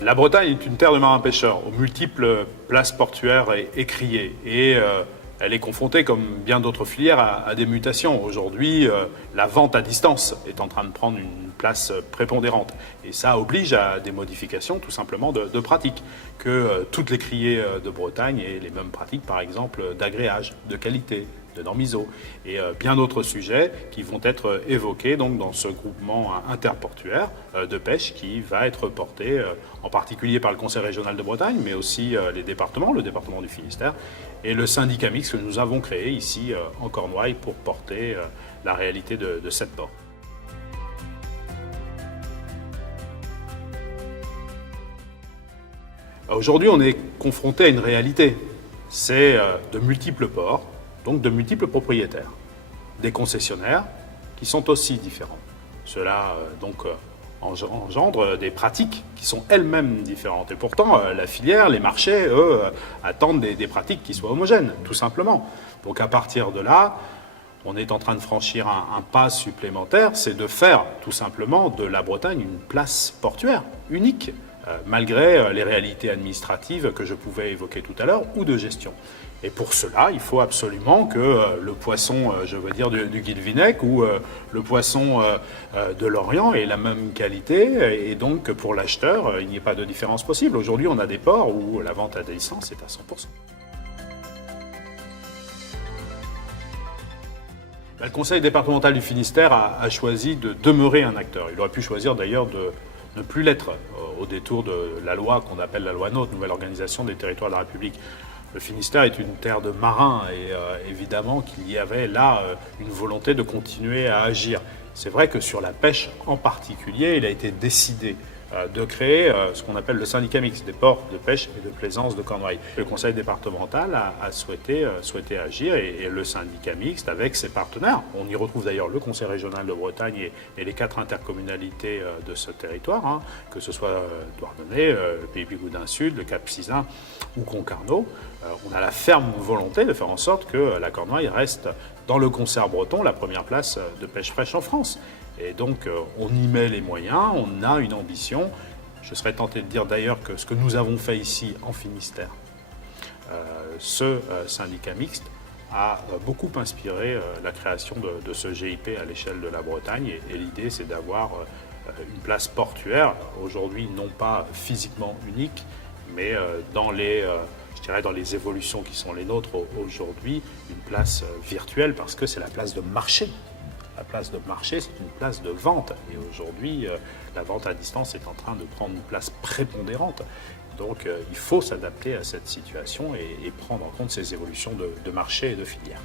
La Bretagne est une terre de marins-pêcheurs, aux multiples places portuaires écriées. Et elle est confrontée, comme bien d'autres filières, à des mutations. Aujourd'hui, la vente à distance est en train de prendre une place prépondérante. Et ça oblige à des modifications, tout simplement, de pratiques. Que toutes les criées de Bretagne aient les mêmes pratiques, par exemple, d'agréage, de qualité, de normes ISO, et bien d'autres sujets qui vont être évoqués donc, dans ce groupement interportuaire de pêche qui va être porté en particulier par le Conseil régional de Bretagne, mais aussi les départements, le département du Finistère, et le syndicat mixte que nous avons créé ici en Cornouailles pour porter la réalité de cette port. Aujourd'hui, on est confronté à une réalité, c'est de multiples ports, donc de multiples propriétaires, des concessionnaires qui sont aussi différents. Cela engendre des pratiques qui sont elles-mêmes différentes. Et pourtant, la filière, les marchés, eux, attendent des pratiques qui soient homogènes, tout simplement. Donc à partir de là, on est en train de franchir un pas supplémentaire, c'est de faire tout simplement de la Bretagne une place portuaire unique, malgré les réalités administratives que je pouvais évoquer tout à l'heure, ou de gestion. Et pour cela, il faut absolument que le poisson, je veux dire, du Guilvinec ou le poisson de l'Orient ait la même qualité. Et donc, pour l'acheteur, il n'y ait pas de différence possible. Aujourd'hui, on a des ports où la vente à distance est à 100%. Le Conseil départemental du Finistère a choisi de demeurer un acteur. Il aurait pu choisir d'ailleurs de ne plus l'être au détour de la loi qu'on appelle la loi NOTRe, nouvelle organisation des territoires de la République. Le Finistère est une terre de marins et évidemment qu'il y avait là une volonté de continuer à agir. C'est vrai que sur la pêche en particulier, il a été décidé de créer ce qu'on appelle le syndicat mixte des ports de pêche et de plaisance de Cornouailles. Le conseil départemental a souhaité agir et le syndicat mixte avec ses partenaires. On y retrouve d'ailleurs le conseil régional de Bretagne et les 4 intercommunalités de ce territoire, que ce soit Douarnenez, le Pays Bigoudin Sud, le Cap-Sizun ou Concarneau. On a la ferme volonté de faire en sorte que la Cornouaille reste dans le concert breton la première place de pêche fraîche en France. Et donc, on y met les moyens, on a une ambition. Je serais tenté de dire d'ailleurs que ce que nous avons fait ici en Finistère, ce syndicat mixte, a beaucoup inspiré la création de ce GIP à l'échelle de la Bretagne. Et l'idée, c'est d'avoir une place portuaire, aujourd'hui non pas physiquement unique, mais dans les évolutions qui sont les nôtres aujourd'hui, une place virtuelle parce que c'est la place de marché. La place de marché, c'est une place de vente. Et aujourd'hui, la vente à distance est en train de prendre une place prépondérante. Donc, il faut s'adapter à cette situation et prendre en compte ces évolutions de marché et de filière.